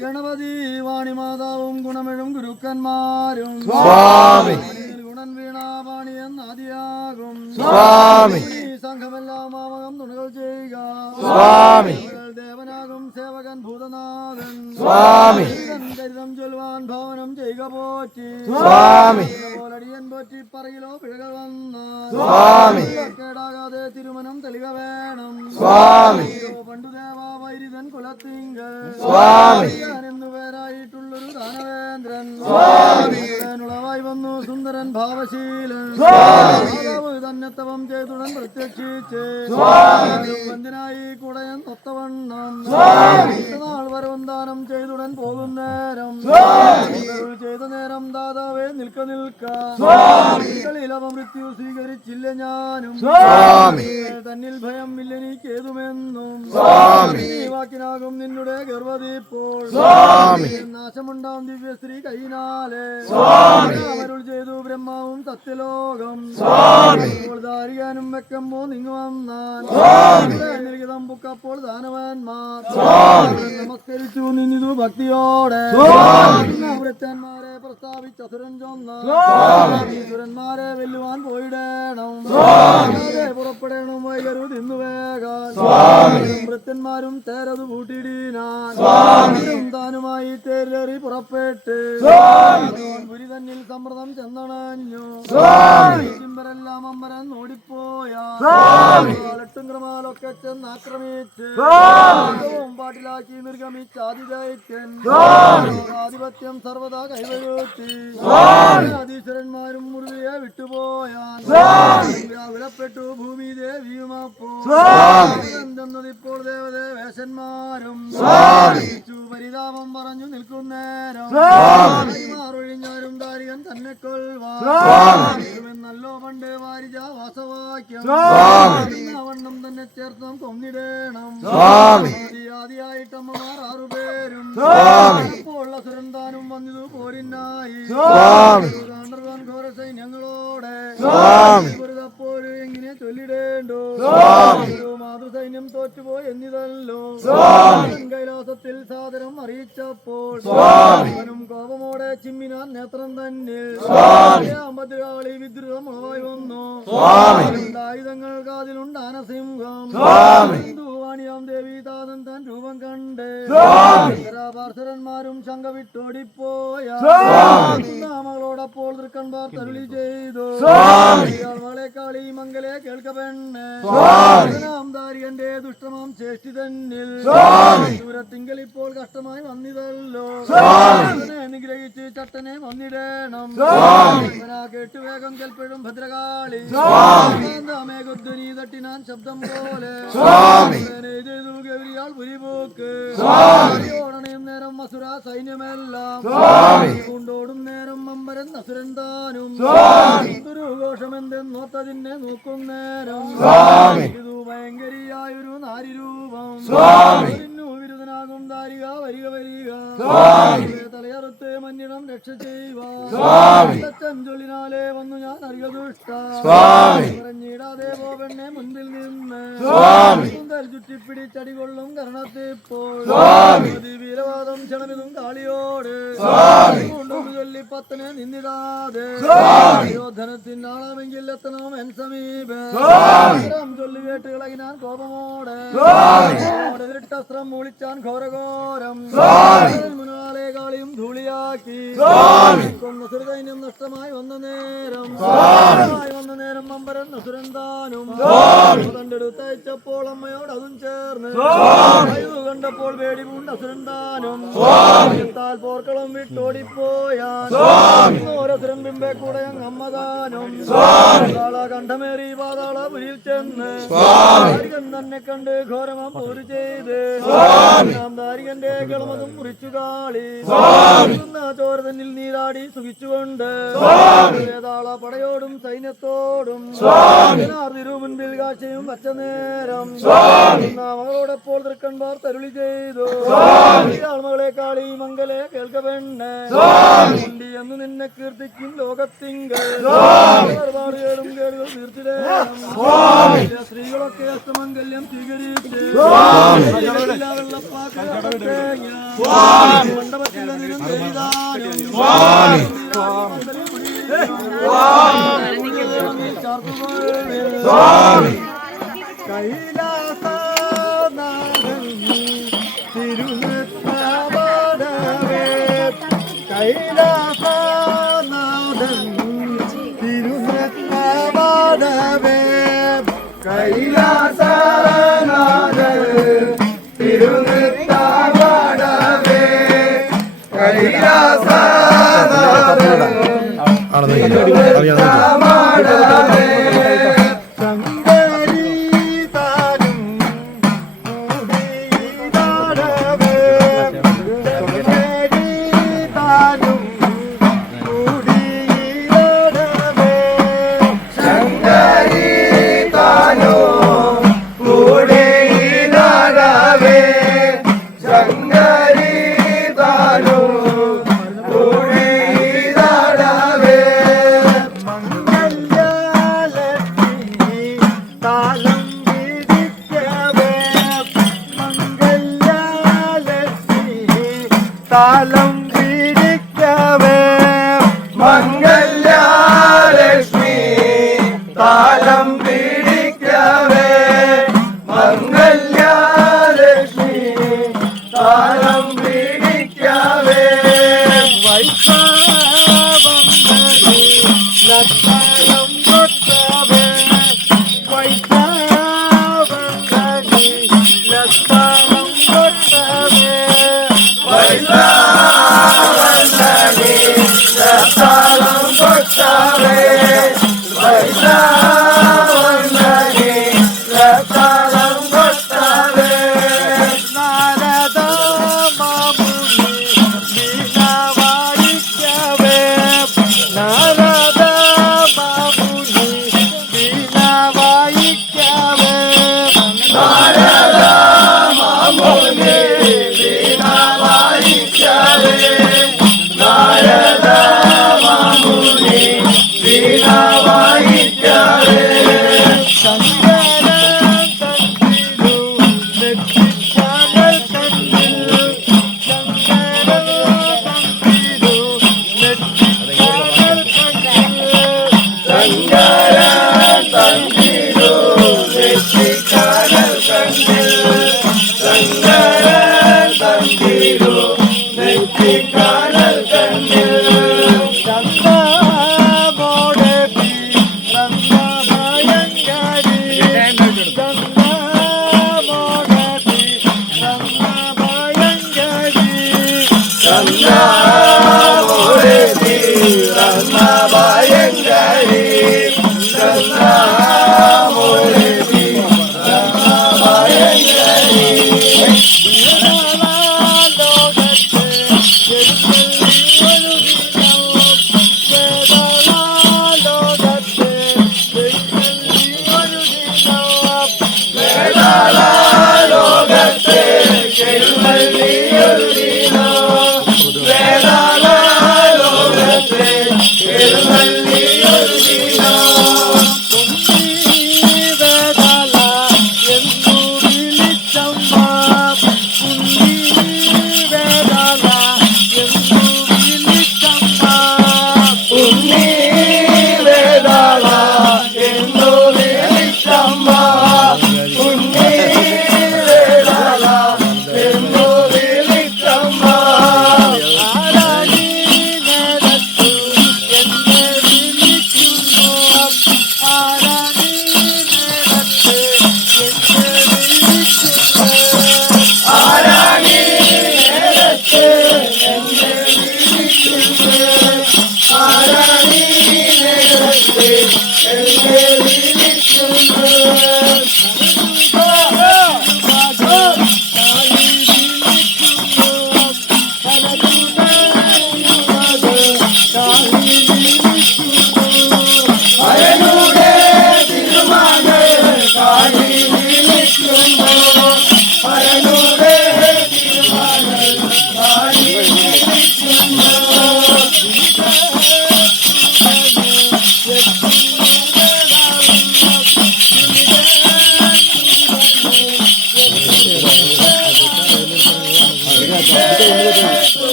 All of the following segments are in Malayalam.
ഗണപതി വാണിമാതാവും ഗുണമെഴും ഗുരുക്കന്മാരും സ്വാമി ഗുണൻ വീണാപാണി എന്നാദിയാകും സ്വാമി സംഘമെല്ലാം മാമകം തുണകൾ ചെയ്യുക സ്വാമി ദേവനാകും സേവകൻ ഭൂതനാഥൻ സ്വാമി ചരിതം ചൊല്ലുവാൻ ഭവനം ചെയ്യുക പോറ്റി സ്വാമി പോലടിയൻ പോറ്റി പറയിലോ പിഴകൾ വന്ന സ്വാമി കേടാകാതെ തിരുമനം തെളിക വേണം സ്വാമി പണ്ടു ദേവാ വൈരിതൻ കുലത്തിങ്കൽ സ്വാമി എന്നു പേരായിട്ടുള്ളൊരു ദാനവേന്ദ്രൻ സ്വാമി ഉളവായി വന്നു സുന്ദരൻ ഭാവശീലൻ തന്നത്തവം ചെയ്തുടൻ പ്രത്യക്ഷിച്ച് വന്ദനായി കുടയൻ തൊത്തവണ്ണം നാൾ വരവും ദാനം ചെയ്തുടൻ പോകുന്നേരം ചെയ്ത നേരം ദാതാവേ നിൽക്ക കളിലവ മൃത്യു സ്വീകരിച്ചില്ല ഞാനും തന്നിൽ ഭയം ഇല്ലെനിക്കേതുമെന്നും വാക്കിനാകും നിന്നുടെ ഗർവതിപ്പോൾ നാശമുണ്ടാം ദിവ്യശ്രീ കൈനാലെ അവരുൾ ചെയ്തു ബ്രഹ്മാവും സത്യലോകം ധാരികാനും വെക്കുമ്പോ നിങ്ങു വന്നാൽ നിൽക്കിതം പുക്കപ്പോൾ ദാനവാന്മാർ നമസ്കരിച്ചു നിന്നിതു ഭക്തിയോടെ വൃത്തന്മാരെ പ്രസ്താവിച്ച അസുരൻ ചൊന്നസുരന്മാരെ വെല്ലുവാൻ പോയിടേണം പുറപ്പെടണം വൈകരു തിന്നു വേഗം വൃത്തന്മാരും തേരത് കൂട്ടിയിടാൻ താനുമായി തേരേറി പുറപ്പെട്ട് പുരി തന്നിൽ സമ്മർദ്ദം ചെന്നണഞ്ഞു ചിമ്പരെല്ലാം അമ്പരൻ ഓടിപ്പോയാട്ടും ക്രമാലൊക്കെ ചെന്ന് ആക്രമിച്ച് പാട്ടിലാക്കി നിർഗമിച്ചാതിദൈത്യൻ ആധിപത്യം സർവദാ കൈവരുത്തി അധീശ്വരന്മാരും മുറുകയെ വിട്ടുപോയാൻ വിലപ്പെട്ടു ഭൂമി ദേവിയുമപ്പോന്നതിപ്പോൾ ദേവദേവേശന്മാരും പരിതാപം പറഞ്ഞു നിൽക്കുന്നേരം മാറൊഴിഞ്ഞാരും ദാരികൻ തന്നെ കൊൽവാന്നല്ലോ പണ്ട് വാരിജ വാസവാക്യം വണ്ണം തന്നെ ചേർത്ത് കൊന്നിടേണം ആദിയായിട്ടമ്മമാർ 6 പേരും അപ്പോൾ അസുരന്താനും വന്നിതു പോരിനായി ഘോര സൈന്യങ്ങളോടെ പ്പോഴും എങ്ങനെ ചൊല്ലിടേണ്ടോ മാതൃസൈന്യം തോറ്റുപോയി എന്നിതല്ലോ കൈലാസത്തിൽ സാദരം അറിയിച്ചപ്പോൾ കോപമോടെ ചിമ്മിനാൻ നേത്രം തന്നെ ഭദ്രകാളി വിദ്രുതമായി വന്നു ആയുധങ്ങൾ കാതിലുണ്ട് ആനസിംഹം വാണിയാം ദേവി താതൻ തൻ രൂപം കണ്ട് പാർശ്വരന്മാരും ശങ്ക വിട്ടോടിപ്പോയ നാമകളോടപ്പോൾ തൃക്കൺപാർ തരുളി ചെയ്തു മകളെ കാളി മംഗലെ കേൾക്ക പെണ്ണ് ദാരികന്റെ ദുഷ്ടമാം ചേഷ്ടി തന്നിൽ ദൂരത്തിങ്കൽ ഇപ്പോൾ കഷ്ടമായി വന്നിതല്ലോ അനുഗ്രഹിച്ച് ചട്ടനെ വന്നിടേണം കേട്ടു വേഗം കേൾപ്പോഴും ഭദ്രകാളി മേഘധ്വനി തട്ടിനാൻ ശബ്ദം പോലെ ചെയ്തു ഗൗരിയാൾ പുരിപോക്ക് ഓടണയും നേരം അസുര സൈന്യമെല്ലാം കൊണ്ടോടും നേരം അമ്പരൻ അസുരൻ താനും ദുരുഘോഷം എന്തെന്നോത്തതിനെ നോക്കും നേരം ഇത് ഭയങ്കരിയായൊരു നാരിരൂപം വിരുദ്ധനാകും ദാരിക വരിക തലയറുത്ത് മഞ്ഞിടം രക്ഷ ചെയ്യുവാൻചൊല്ലിനാലേ വന്നു ഞാൻ അറിയ ദുഷ്ടഞ്ഞിടാതെ പോവെണ്ണെ മുൻപിൽ നിന്ന് ചുറ്റിപ്പിടിച്ചടികൊള്ളും കരണത്തിപ്പോൾ വീരവാദം ക്ഷണമിതും കാളിയോട് ചൊല്ലി പത്തനെ നിന്നിടാതെ യോധനത്തിനാളാമെങ്കിൽ എത്തണം എൻ സമീപം ചൊല്ലി കേട്ടുകളി ഞാൻ കോപമോടെ ഇട്ടസ്ത്രം മൂളിച്ചാൻ ഘോരഘോരം മുനാലെ കാളിയും ധൂളിയാക്കി കൊന്ന സുരസൈന്യം നഷ്ടമായി വന്ന നേരം അമ്പരൻ അസുരന്താനും തണ്ടെടുത്തയച്ചപ്പോൾ അമ്മയോട് അതും ചേർന്ന് കണ്ടപ്പോൾ പേടി പൂണ്ട് അസുരന്താനും പോർക്കളം വിട്ടോടിപ്പോയാൻ ഓരോരുത്തരും ബിംബെ കൂടെ അമ്മതാനും കണ്ഠമേറി പാതാള പുരിയിൽ ചെന്ന് തന്നെ കണ്ട് ഘോരമം പോര് ചെയ്ത് ദാരികന്റെ കളമതും മുറിച്ചു കാളി ചോര തന്നിൽ നീരാടി സുഖിച്ചുകൊണ്ട് വേതാള പടയോടും സൈന്യത്തോടും മുൻപിൽ കാഴ്ചയും വച്ച നേരം മകളോടപ്പോൾ തൃക്കൺപാർ തരുളി ചെയ്തു മകളെ കാളി മംഗലെ കേൾക്ക പെണ്ണ് എന്ന് നിന്നെ കീർത്തിക്കും ലോകത്തിങ്കൽ കേടും കേടുകൾ തീർത്തിടേണം സ്ത്രീകളൊക്കെ അസ്തമംഗല്യം സ്വീകരിച്ച് വെള്ളപ്പാക്ക് മണ്ഡപത്തിൽ നിരുന്നേരിതാനും കൈലാസനാഥൻ തിരുനൃത്തമാടവേ കൈലാസനാഥൻ തിരുനൃത്തമാടവേ കൈലാസനാഥൻ തിരുനൃത്തമാടവേ കൈലാസനാഥൻ തിരുനൃത്തമാടവേ താലം പിടിക്കവേ മംഗല്യലക്ഷ്മി താലം പിടിക്കവേ മംഗല്യലക്ഷ്മി താലം പിടിക്കവേ വൈഷ്ണവം ലക്ഷണം കൊട്ടവേ വൈഷ്ണവം ലക്ഷണം കൊട്ടവേ ലോകത്തെ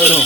വരുന്നു